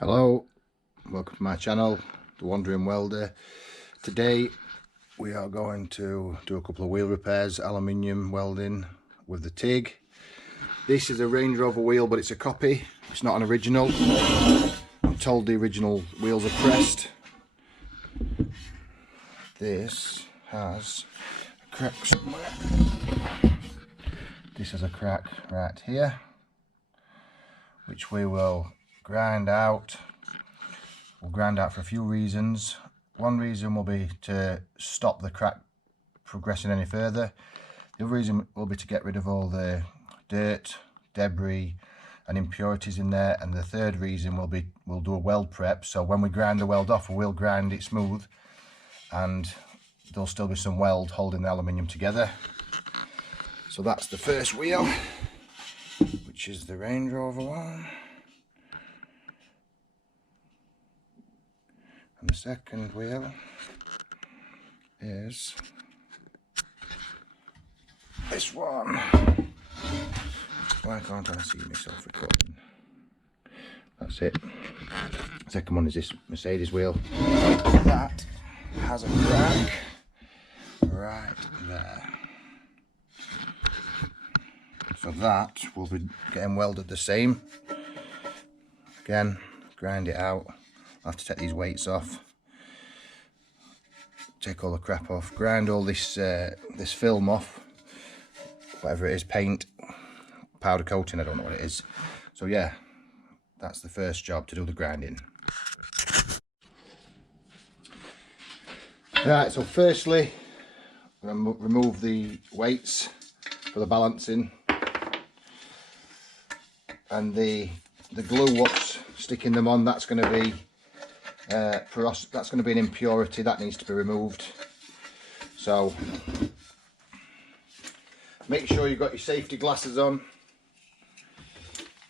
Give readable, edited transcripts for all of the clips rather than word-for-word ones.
Hello, welcome to my channel, The Wandering Welder. Today we are going to do a couple of wheel repairs, aluminium welding with the Tig. This is a Range Rover wheel, but it's a copy, it's not an original. I'm told the original wheels are pressed. This has a crack somewhere. This has a crack right here, which we will grind out. We'll grind out for a few reasons. One reason will be to stop the crack progressing any further. The other reason will be to get rid of all the dirt, debris and impurities in there. And the third reason will be we'll do a weld prep, so when we grind the weld off, we'll grind it smooth and there'll still be some weld holding the aluminium together. So that's the first wheel, which is the Range Rover one. And the second wheel is this one. Why can't I see myself recording? That's it. The second one is this Mercedes wheel. That has a crack right there. So that will be getting welded the same. Again, grind it out. I have to take these weights off, take all the crap off, grind all this this film off, whatever it is, paint, powder coating, I don't know what it is. So yeah, that's the first job, to do the grinding. Right, so firstly, I'm going to remove the weights for the balancing, and the glue what's sticking them on, that's going to be that's going to be an impurity that needs to be removed. So make sure you've got your safety glasses on.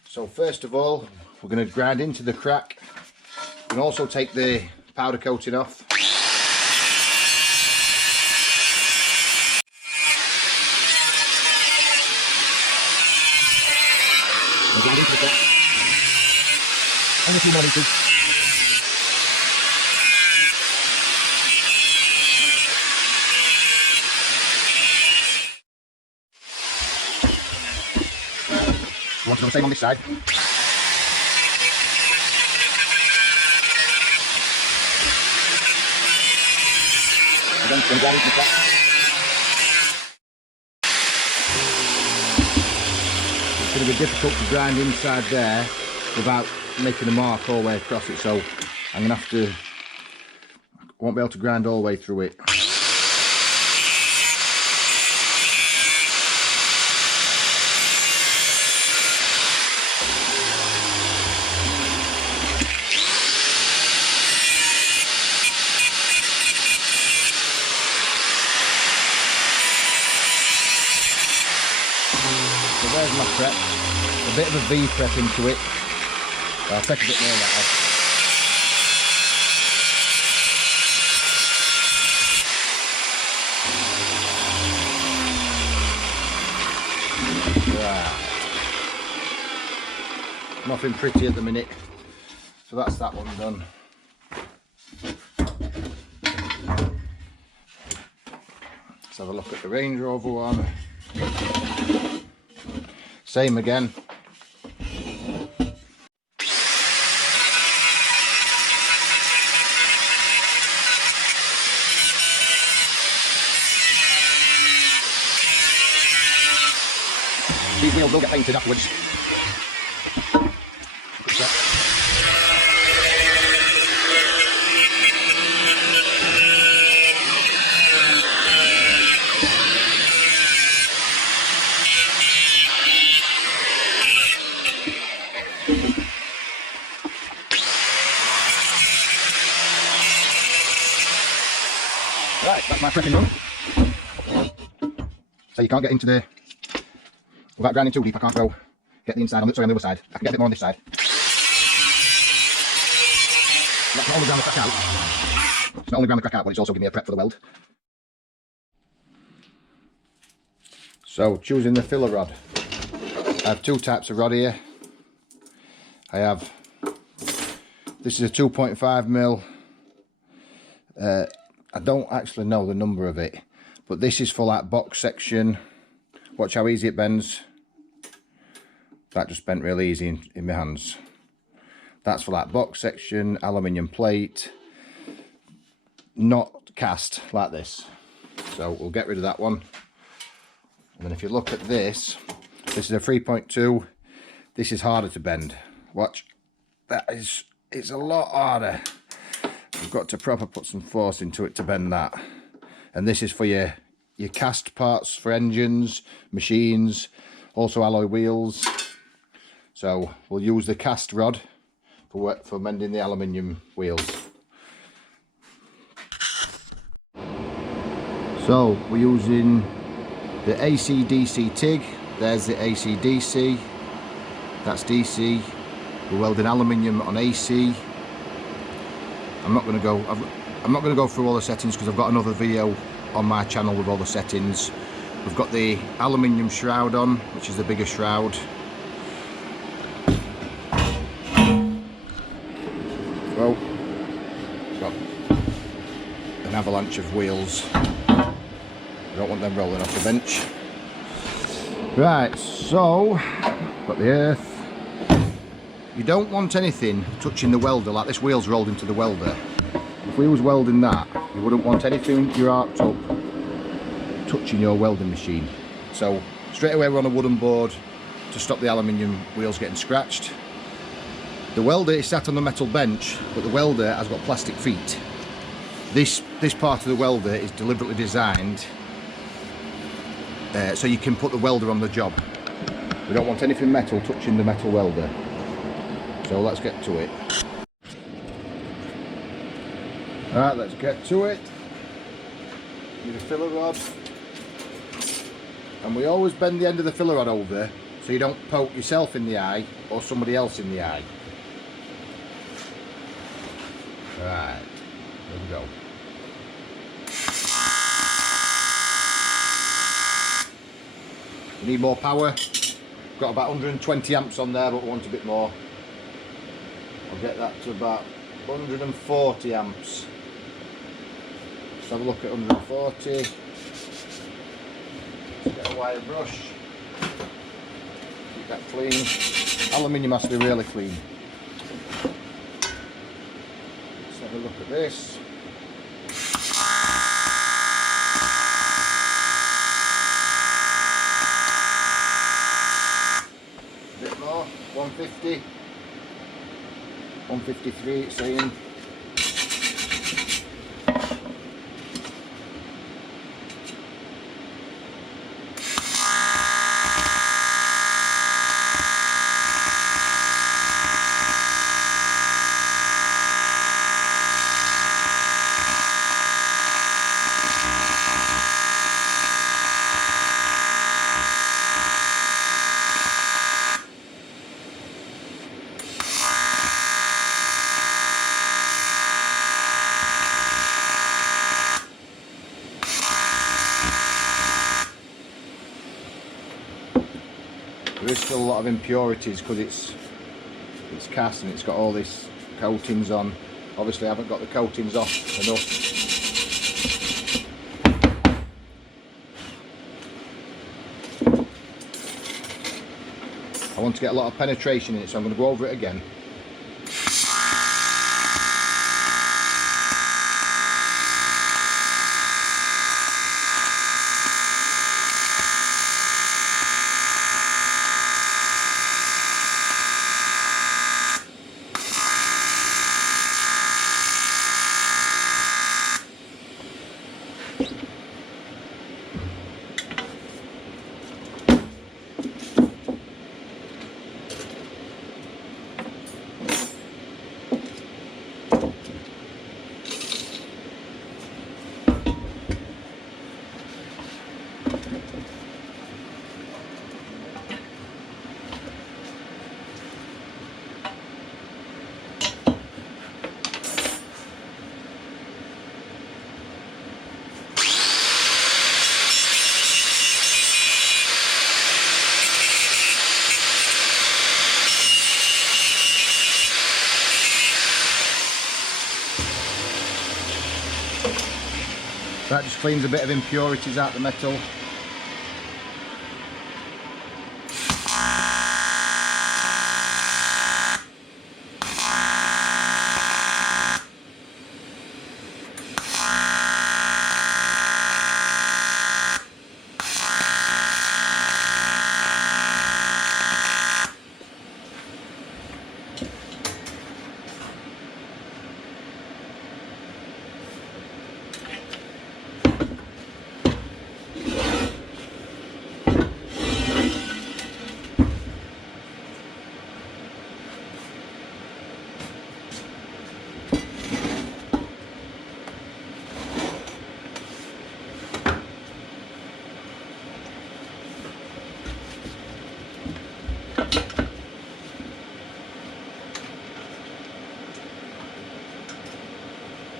So first of all, we're going to grind into the crack and also take the powder coating off. We'll grind into the crack. Only a few more liters. You want to do the same on this side. And then grind into the crack. It's going to be difficult to grind inside there without making a mark all the way across it, so I'm going to have to, won't be able to grind all the way through it. So there's my prep, a bit of a V prep into it. I'll take a bit more of that off. Right. Nothing pretty at the minute, so that's that one done. Let's have a look at the Range Rover one. Same again. These wheels will get painted afterwards. Right, that's my prepping run. So you can't get into the, without grinding too deep, I can't go get the inside on the, sorry, on the other side. I can get a bit more on this side. That's not only ground the crack out. It's not only ground the crack out, but it's also giving me a prep for the weld. So choosing the filler rod. I have two types of rod here. I have This is a 2.5mm. I don't actually know the number of it, but this is for that box section. Watch how easy it bends. That just bent really easy in my hands. That's for that box section, aluminium plate, not cast like this. So we'll get rid of that one. And then if you look at this, this is a 3.2. This is harder to bend. Watch, it's a lot harder. You've got to proper put some force into it to bend that. And this is for your cast parts for engines, machines, also alloy wheels. So we'll use the cast rod for mending the aluminium wheels. So we're using the AC/DC Tig. There's the AC/DC. That's DC. We're welding aluminium on AC. I'm not going to go through all the settings because I've got another video on my channel with all the settings. We've got the aluminium shroud on, which is the bigger shroud. Well, got an avalanche of wheels. I don't want them rolling off the bench. Right, so got the earth. You don't want anything touching the welder, like this wheel's rolled into the welder. If we was welding that, you wouldn't want anything you're arced up touching your welding machine. So straight away we're on a wooden board to stop the aluminium wheels getting scratched. The welder is sat on the metal bench, but the welder has got plastic feet. This part of the welder is deliberately designed so you can put the welder on the job. We don't want anything metal touching the metal welder. So let's get to it. Alright, let's get to it. Need a filler rod. And we always bend the end of the filler rod over so you don't poke yourself in the eye or somebody else in the eye. Right, there we go. We need more power. Got about 120 amps on there, but we want a bit more. I'll get that to about 140 amps. Let's have a look at 140. Let's get a wire brush. Keep that clean. Aluminium has to be really clean. Let's have a look at this. A bit more, 150. 153 it's saying. There is still a lot of impurities because it's cast and it's got all these coatings on. Obviously I haven't got the coatings off enough. I want to get a lot of penetration in it, so I'm going to go over it again. That just cleans a bit of impurities out the metal.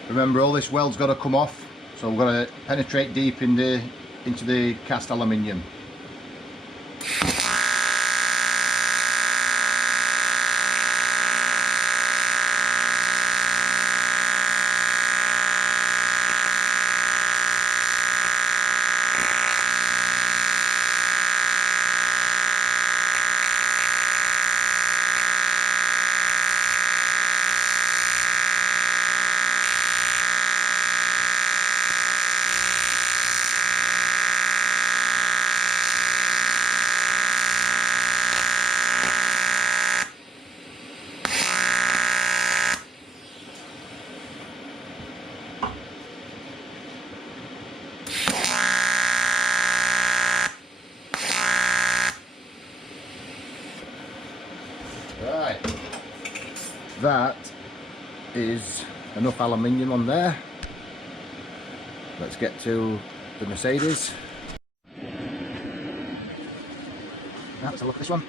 Remember, all this weld's got to come off, so we've got to penetrate deep into the cast aluminium. Right, that is enough aluminium on there. Let's get to the Mercedes. Now let's have a look at this one.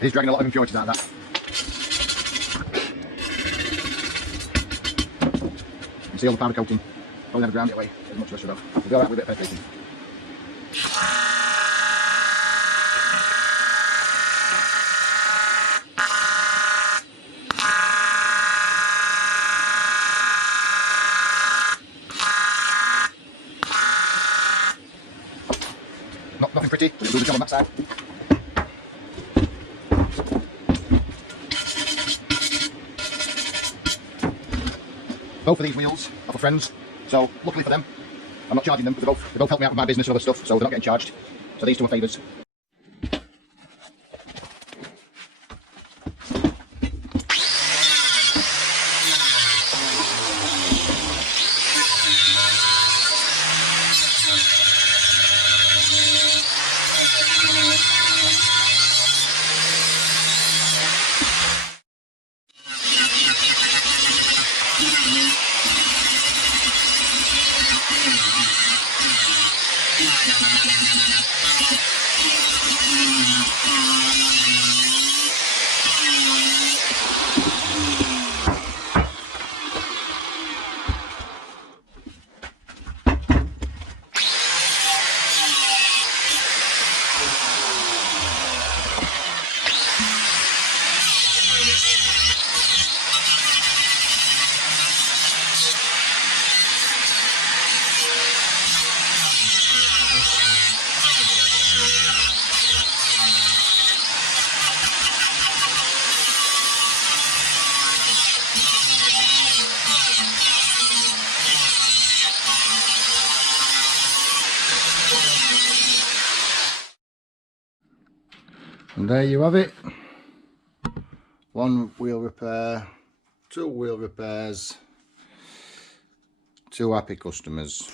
He's dragging a lot of impurities out of that. You see all the powder coating. Probably never ground it away as much as I should have. We'll do that with a bit of penetration. Nothing pretty, but it'll do the job on that side. Both of these wheels are for friends, so luckily for them, I'm not charging them because they both help me out with my business and other stuff, so they're not getting charged. So these two are favours. And there you have it. One wheel repair, two wheel repairs, two happy customers.